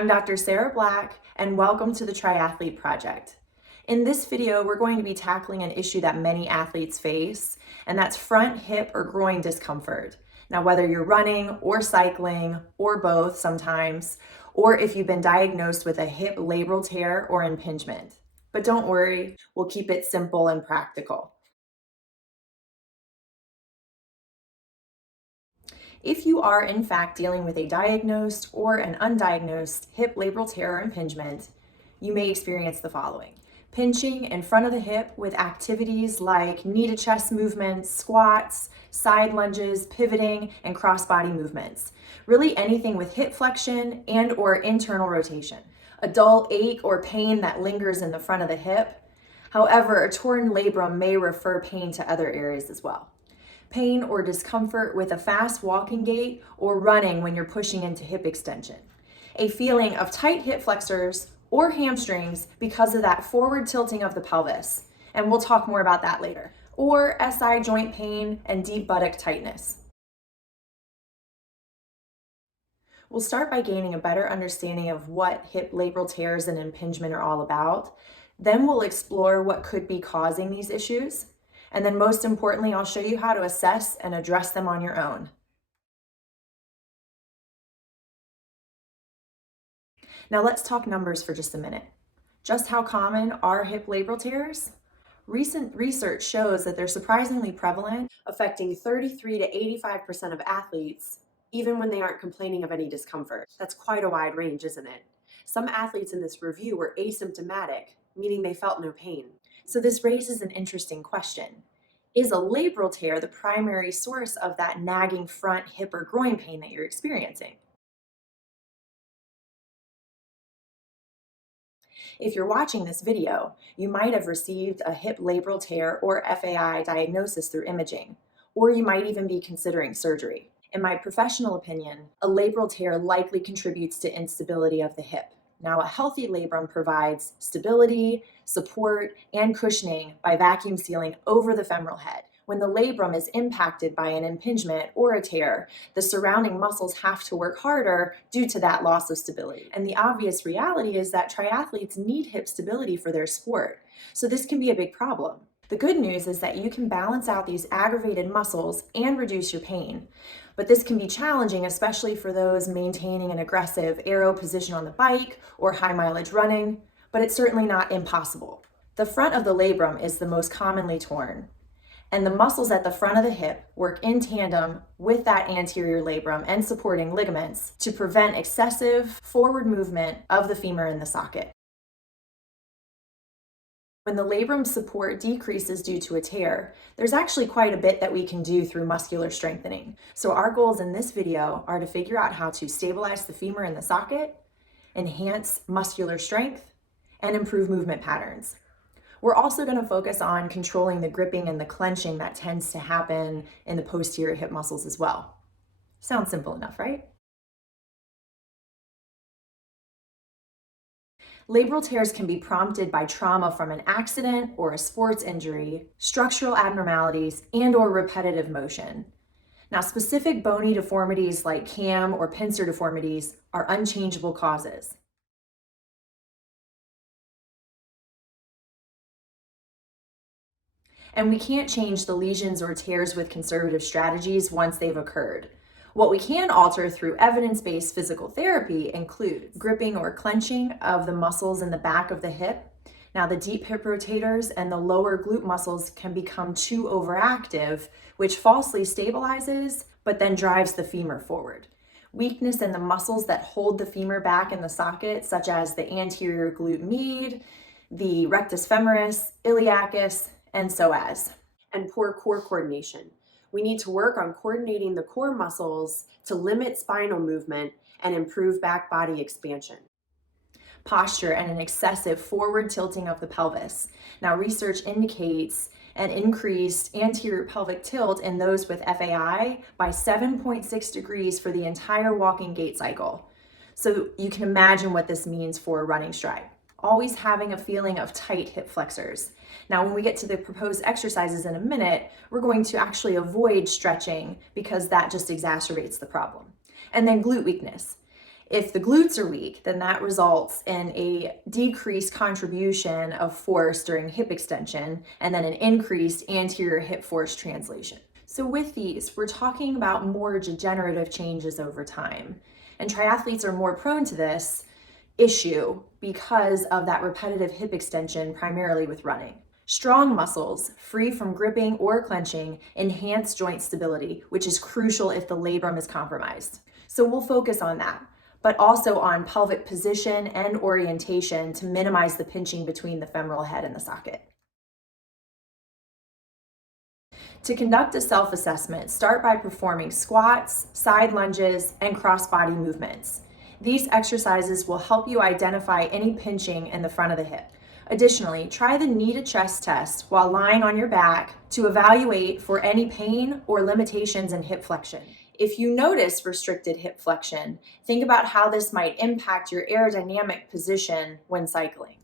I'm Dr. Sarah Black, and welcome to the Triathlete Project. In this video, we're going to be tackling an issue that many athletes face, and that's front, hip, or groin discomfort. Now, whether you're running or cycling, or both sometimes, or if you've been diagnosed with a hip labral tear or impingement. But don't worry, we'll keep it simple and practical. If you are in fact dealing with a diagnosed or an undiagnosed hip labral tear or impingement, you may experience the following. Pinching in front of the hip with activities like knee to chest movements, squats, side lunges, pivoting, and crossbody movements. Really anything with hip flexion and or internal rotation. A dull ache or pain that lingers in the front of the hip. However, a torn labrum may refer pain to other areas as well. Pain or discomfort with a fast walking gait or running when you're pushing into hip extension. A feeling of tight hip flexors or hamstrings because of that forward tilting of the pelvis, and we'll talk more about that later. Or SI joint pain and deep buttock tightness. We'll start by gaining a better understanding of what hip labral tears and impingement are all about. Then we'll explore what could be causing these issues. And then most importantly, I'll show you how to assess and address them on your own. Now let's talk numbers for just a minute. Just how common are hip labral tears? Recent research shows that they're surprisingly prevalent, affecting 33 to 85% of athletes, even when they aren't complaining of any discomfort. That's quite a wide range, isn't it? Some athletes in this review were asymptomatic, meaning they felt no pain. So this raises an interesting question. Is a labral tear the primary source of that nagging front, hip, or groin pain that you're experiencing? If you're watching this video, you might have received a hip labral tear or FAI diagnosis through imaging, or you might even be considering surgery. In my professional opinion, a labral tear likely contributes to instability of the hip. Now, a healthy labrum provides stability, support, and cushioning by vacuum sealing over the femoral head. When the labrum is impacted by an impingement or a tear, the surrounding muscles have to work harder due to that loss of stability. And the obvious reality is that triathletes need hip stability for their sport, so this can be a big problem. The good news is that you can balance out these aggravated muscles and reduce your pain. But this can be challenging, especially for those maintaining an aggressive aero position on the bike or high mileage running, but it's certainly not impossible. The front of the labrum is the most commonly torn, and the muscles at the front of the hip work in tandem with that anterior labrum and supporting ligaments to prevent excessive forward movement of the femur in the socket. When the labrum support decreases due to a tear, there's actually quite a bit that we can do through muscular strengthening. So our goals in this video are to figure out how to stabilize the femur in the socket, enhance muscular strength, and improve movement patterns. We're also going to focus on controlling the gripping and the clenching that tends to happen in the posterior hip muscles as well. Sounds simple enough, right? Labral tears can be prompted by trauma from an accident or a sports injury, structural abnormalities, and or repetitive motion. Now, specific bony deformities like cam or pincer deformities are unchangeable causes. And we can't change the lesions or tears with conservative strategies once they've occurred. What we can alter through evidence-based physical therapy includes gripping or clenching of the muscles in the back of the hip. Now, the deep hip rotators and the lower glute muscles can become too overactive, which falsely stabilizes, but then drives the femur forward. Weakness in the muscles that hold the femur back in the socket, such as the anterior glute med, the rectus femoris, iliacus, and psoas. And poor core coordination. We need to work on coordinating the core muscles to limit spinal movement and improve back body expansion. Posture and an excessive forward tilting of the pelvis. Now, research indicates an increased anterior pelvic tilt in those with FAI by 7.6 degrees for the entire walking gait cycle. So you can imagine what this means for a running stride. Always having a feeling of tight hip flexors. Now, when we get to the proposed exercises in a minute, we're going to actually avoid stretching because that just exacerbates the problem. And then glute weakness. If the glutes are weak, then that results in a decreased contribution of force during hip extension and then an increased anterior hip force translation. So with these, we're talking about more degenerative changes over time. And triathletes are more prone to this issue because of that repetitive hip extension, primarily with running. Strong muscles, free from gripping or clenching, enhance joint stability, which is crucial if the labrum is compromised. So we'll focus on that, but also on pelvic position and orientation to minimize the pinching between the femoral head and the socket. To conduct a self-assessment, start by performing squats, side lunges, and cross-body movements. These exercises will help you identify any pinching in the front of the hip. Additionally, try the knee to chest test while lying on your back to evaluate for any pain or limitations in hip flexion. If you notice restricted hip flexion, think about how this might impact your aerodynamic position when cycling.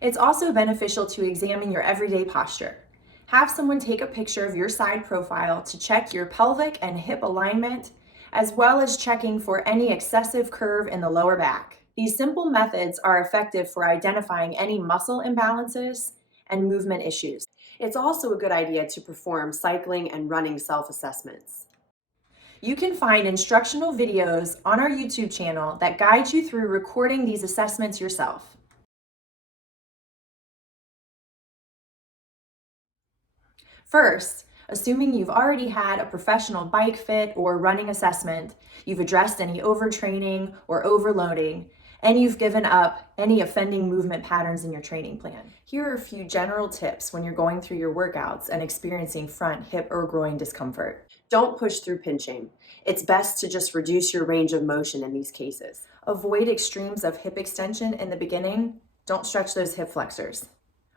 It's also beneficial to examine your everyday posture. Have someone take a picture of your side profile to check your pelvic and hip alignment, as well as checking for any excessive curve in the lower back. These simple methods are effective for identifying any muscle imbalances and movement issues. It's also a good idea to perform cycling and running self-assessments. You can find instructional videos on our YouTube channel that guide you through recording these assessments yourself. First, assuming you've already had a professional bike fit or running assessment, you've addressed any overtraining or overloading, and you've given up any offending movement patterns in your training plan. Here are a few general tips when you're going through your workouts and experiencing front, hip, or groin discomfort. Don't push through pinching. It's best to just reduce your range of motion in these cases. Avoid extremes of hip extension in the beginning. Don't stretch those hip flexors.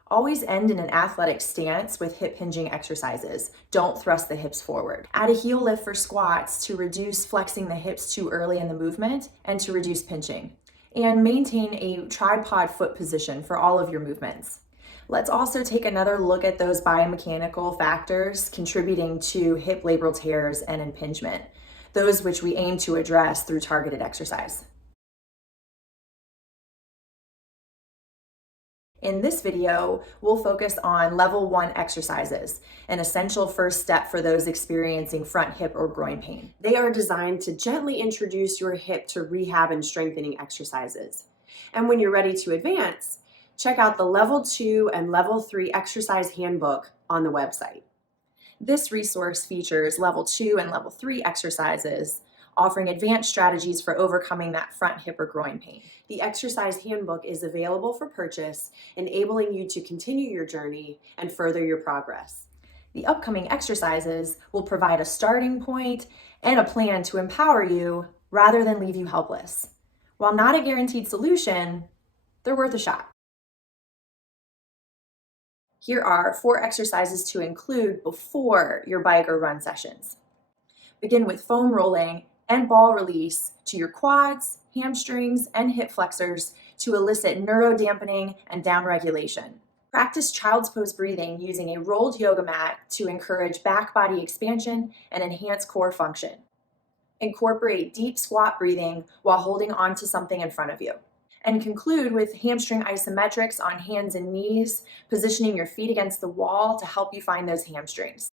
Always end in an athletic stance with hip hinging exercises. Don't thrust the hips forward. Add a heel lift for squats to reduce flexing the hips too early in the movement and to reduce pinching. And maintain a tripod foot position for all of your movements. Let's also take another look at those biomechanical factors contributing to hip labral tears and impingement, those which we aim to address through targeted exercise. In this video, we'll focus on level 1 exercises, an essential first step for those experiencing front hip or groin pain. They are designed to gently introduce your hip to rehab and strengthening exercises. And when you're ready to advance, check out the level 2 and level 3 exercise handbook on the website. This resource features level 2 and level 3 exercises, offering advanced strategies for overcoming that front hip or groin pain. The exercise handbook is available for purchase, enabling you to continue your journey and further your progress. The upcoming exercises will provide a starting point and a plan to empower you rather than leave you helpless. While not a guaranteed solution, they're worth a shot. Here are 4 exercises to include before your bike or run sessions. Begin with foam rolling and ball release to your quads, hamstrings, and hip flexors to elicit neurodampening and downregulation. Practice child's pose breathing using a rolled yoga mat to encourage back body expansion and enhance core function. Incorporate deep squat breathing while holding onto something in front of you. And conclude with hamstring isometrics on hands and knees, positioning your feet against the wall to help you find those hamstrings.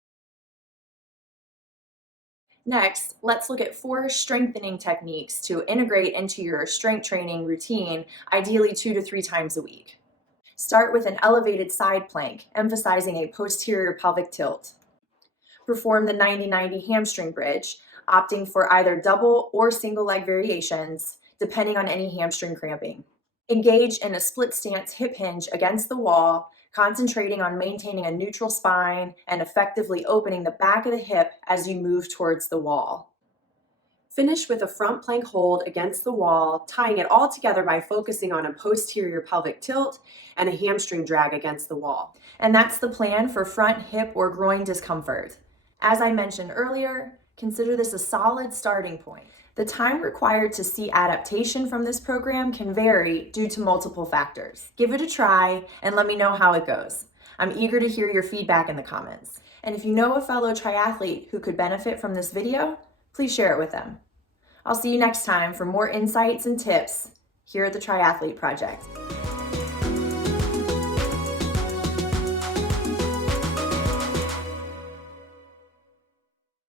Next, let's look at 4 strengthening techniques to integrate into your strength training routine, ideally 2 to 3 times a week. Start with an elevated side plank, emphasizing a posterior pelvic tilt. Perform the 90-90 hamstring bridge, opting for either double or single leg variations, depending on any hamstring cramping. Engage in a split stance hip hinge against the wall, concentrating on maintaining a neutral spine and effectively opening the back of the hip as you move towards the wall. Finish with a front plank hold against the wall, tying it all together by focusing on a posterior pelvic tilt and a hamstring drag against the wall. And that's the plan for front hip or groin discomfort. As I mentioned earlier, consider this a solid starting point. The time required to see adaptation from this program can vary due to multiple factors. Give it a try and let me know how it goes. I'm eager to hear your feedback in the comments. And if you know a fellow triathlete who could benefit from this video, please share it with them. I'll see you next time for more insights and tips here at the Triathlete Project.